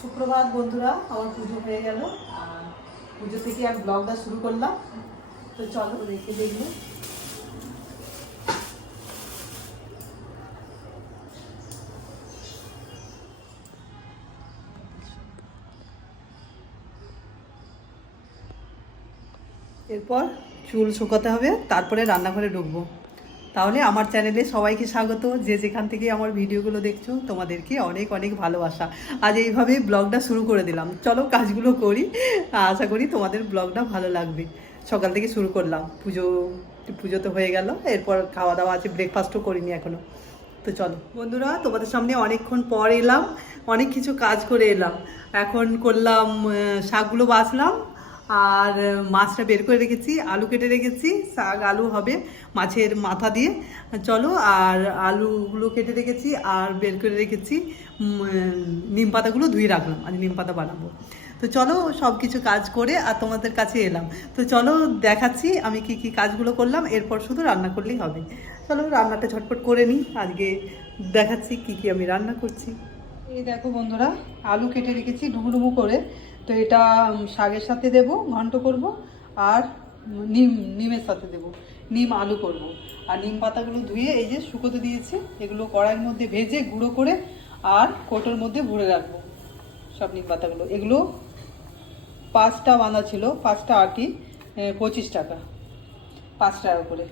সুপ্রভাত বন্ধুরা, আমার পুজো হয়ে গেল। আর পুজো থেকে আমি ব্লগটা শুরু করলাম। তো চলো রেখে দেখব এরপর চুল শুকাতে হবে, তারপরে রান্নাঘরে ঢুকবো। তাহলে আমার চ্যানেলে সবাইকে স্বাগত। যে যেখান থেকে আমার ভিডিওগুলো দেখছ, তোমাদেরকে অনেক অনেক ভালোবাসা। আজ এইভাবেই ব্লগটা শুরু করে দিলাম। চলো কাজগুলো করি। আশা করি তোমাদের ব্লগটা ভালো লাগবে। সকাল থেকে শুরু করলাম। পুজো পুজো তো হয়ে গেল। এরপর খাওয়া দাওয়া আছে ব্রেকফাস্টও করিনি এখনও। তো চলো, বন্ধুরা, তোমাদের সামনে অনেকক্ষণ পর এলাম। অনেক কিছু কাজ করে এলাম। এখন করলাম শাকগুলো বাছলাম। আর মাছটা বের করে রেখেছি, আলু কেটে রেখেছি, শাক, আলু হবে মাছের মাথা দিয়ে। চলো, আর আলুগুলো কেটে রেখেছি, আর বের করে রেখেছি নিম পাতাগুলো ধুয়ে রাখলাম, আর নিম পাতা বানাবো। তো চলো সব কিছু কাজ করে, আর তোমাদের কাছে এলাম। তো চলো, দেখাচ্ছি আমি কি কি কাজগুলো করলাম, এরপর শুধু রান্না করলেই হবে। চলো, রান্নাটা ঝটপট করে নিই, আজকে দেখাচ্ছি কি কি আমি রান্না করছি। এই দেখো বন্ধুরা, আলু কেটে রেখেছি ডুবু ডুবু করে। তো এটা শাকের সাথে দেব, ঘন্ট করব, আর নিম, নিমের সাথে দেব। নিম আলু করব। আর নিম পাতাগুলো ধুয়ে এই যে শুকোতে দিয়েছি, এগুলো কড়াইয়ের মধ্যে ভেজে গুঁড়ো করে আর কোটোর মধ্যে ভরে রাখব সব নিম পাতাগুলো। এগুলো পাঁচটা বাঁধা ছিল, পাঁচটা আটি পঁচিশ টাকা, পাঁচ টাকা করে।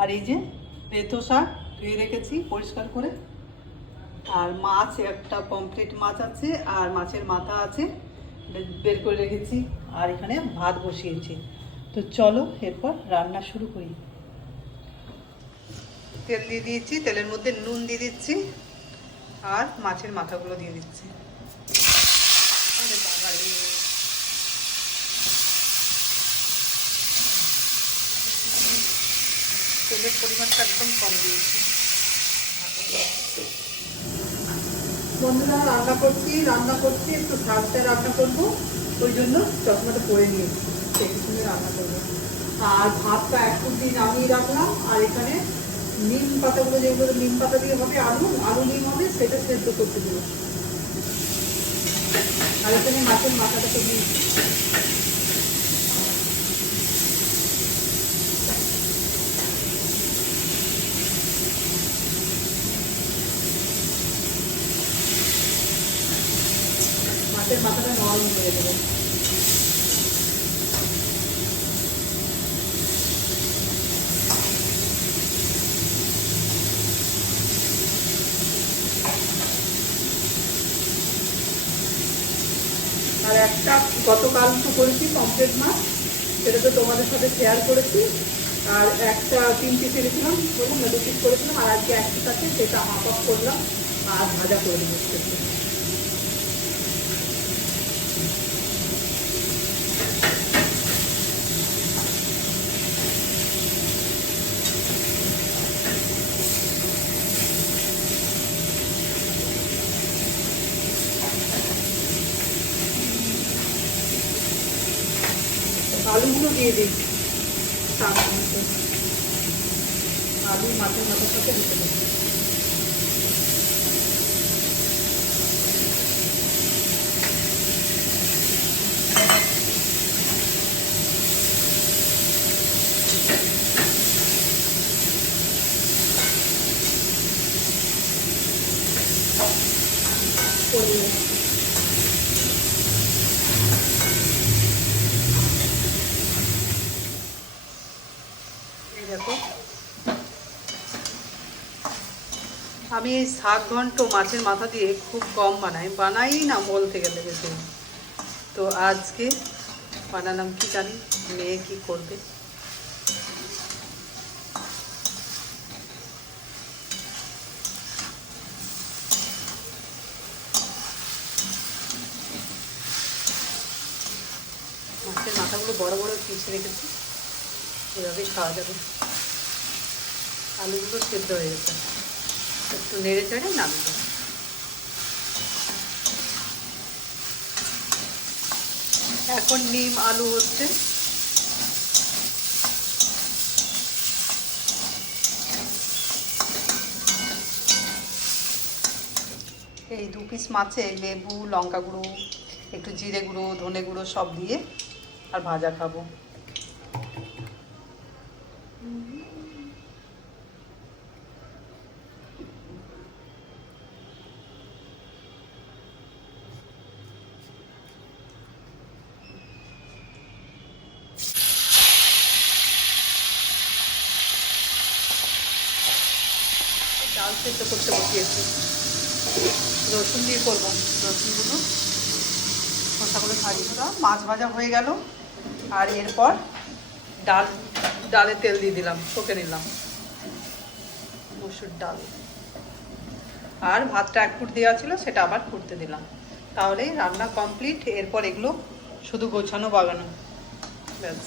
আর এই যে পেতো শাক ধুয়ে রেখেছি, পরিষ্কার করে। আর মাছ, একটা পমফ্রেট মাছ আছে আর মাছের মাথা আছে। বের করে রেখেছি আর এখানে ভাত বসিয়েছি। তো চলো এরপর রান্না শুরু করি। তেল দিয়ে দিয়েছি, তেলের মধ্যে নুন দিয়ে দিচ্ছি আর মাছের মাথাগুলো দিয়ে দিচ্ছি। তেলের পরিমাণটা একদম কম দিয়েছি। বন্ধুরা, রান্না করছি রান্না করছি, একটু ভাতটা রান্না করব। ওই জন্য চশমাটা পরে নিয়েছি দেখে শুনে রান্না করব। আর ভাতটা এক ফুট দিয়ে নামিয়ে রাখলাম, আর এখানে নিম পাতাগুলো, যেগুলো নিম পাতা দিয়ে হবে, আলু আলু নিম হবে, সেটা সেদ্ধ করতে দেবো। আর এখানে মাছের মাথাটাকে দিয়েছি। নরম করে দেবো। আর একটা, গতকাল তো করেছি পমফ্রেট মাছ সেটা তো তোমাদের সাথে শেয়ার করেছি। আর একটা তিন পিস এনেছিলাম বললাম না, দু পিস করেছিলাম, আর আজকে এক পিস আছে, সেটা হাফ অফ করলাম, আর ভাজা করে দেবো। আলুগুলো দিয়ে দিই। আলু মাছের মাথার সাথে দিতে দেবো করব এই দেখো আমি এই শাক ঘন্ট মাছের মাথা দিয়ে খুব কম বানাই। বানাই না বলতে গেলে বেশি তো আজকে বানালাম কি জানি, মেয়ে কি করবে। মাছের মাথাগুলো বড় বড় পিস রেখেছি। এভাবেই খাওয়া যাবে। আলুগুলো সেদ্ধ হয়ে গেছে। একটু নেড়ে চেড়ে নামিয়ে। এখন নিম, আলু হচ্ছে এই দু পিস মাছে লেবু, লঙ্কা গুঁড়ো, একটু জিরে গুঁড়ো, ধনে গুঁড়ো সব দিয়ে আর ভাজা খাব ডাল সেদ্ধ করতে বসিয়েছি। রসুন দিয়ে করব। রসুনগুলো মশাগুলো ছাড়িয়ে দিলাম মাছ ভাজা হয়ে গেল। আর এরপর ডাল, ডালে তেল দিয়ে দিলাম শোকে নিলাম। মসুর ডাল। আর ভাতটা এক ফুট দেওয়া ছিল, সেটা আবার ফুটতে দিলাম। তাহলে রান্না কমপ্লিট। এরপর এগুলো শুধু গোছানো, বাগানো। ব্যাস।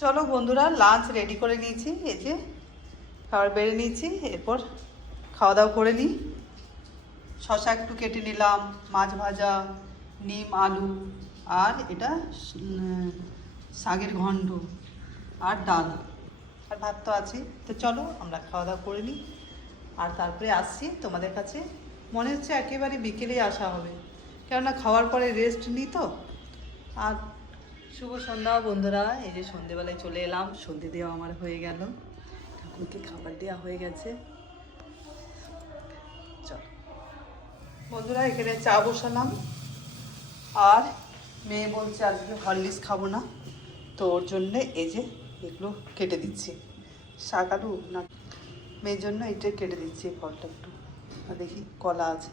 চলো বন্ধুরা লাঞ্চ রেডি করে নিয়েছি। এই যে খাবার বেড়ে নিয়েছি, এরপর খাওয়া দাওয়া করে নিই। শশা একটু কেটে নিলাম, মাছ ভাজা, নিম, আলু, আর এটা শাগের ঘণ্ট আর ডাল। আর ভাত তো আছে তো চলো আমরা খাওয়া দাওয়া করে নিই। আর তারপরে আসছি তোমাদের কাছে। মনে হচ্ছে একেবারে বিকেলেই আসা হবে। কেননা খাওয়ার পরে রেস্ট নিই তো। আর শুভ সন্ধ্যা বন্ধুরা, এই যে সন্ধেবেলায় চলে এলাম, সন্ধে দেওয়া আমার হয়ে গেল। ঠাকুরকে খাবার দেওয়া হয়ে গেছে? চল। বন্ধুরা, এখানে চা বসালাম। আর মেয়ে বলছে, আজকে হরলিক্স খাব না। তো ওর জন্যে এই যে এগুলো কেটে দিচ্ছি। শাক, আলু না মেয়ের জন্য এটা কেটে দিচ্ছি ফলটা একটু। দেখি কলা আছে।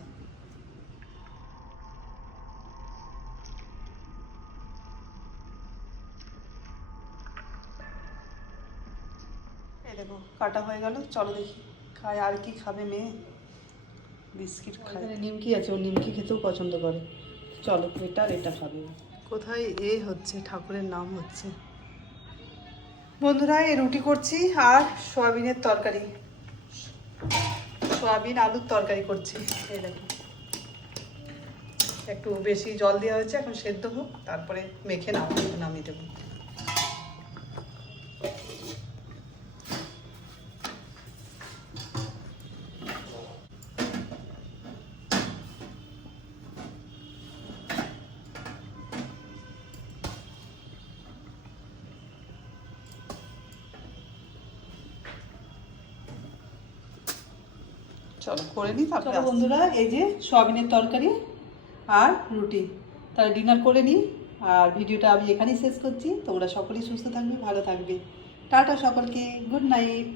কাটা হয়ে গেল। চলো দেখি খায় আর কি খাবে মেয়ে। বিস্কিট খায়। নিমকি আছে ও নিমকি খেতেও পছন্দ করে। চলো এটা এটা খাবে কোথায়? এ হচ্ছে ঠাকুরের নাম হচ্ছে। বন্ধুরা এই রুটি করছি আর সোয়াবিনের তরকারি। সোয়াবিন আলুর তরকারি করছি। এই দেখো। একটু বেশি জল দেওয়া হয়েছে এখন সেদ্ধ হোক তারপরে মেখে নাম নামিয়ে দেবো। চলো করে নিই তারপরে বন্ধুরা এই যে সোয়াবিনের তরকারি আর রুটি। তাহলে ডিনার করে নিই। আর ভিডিওটা আমি এখানেই শেষ করছি। তোমরা সকলেই সুস্থ থাকবে ভালো থাকবে। টাটা সকলকে গুড নাইট।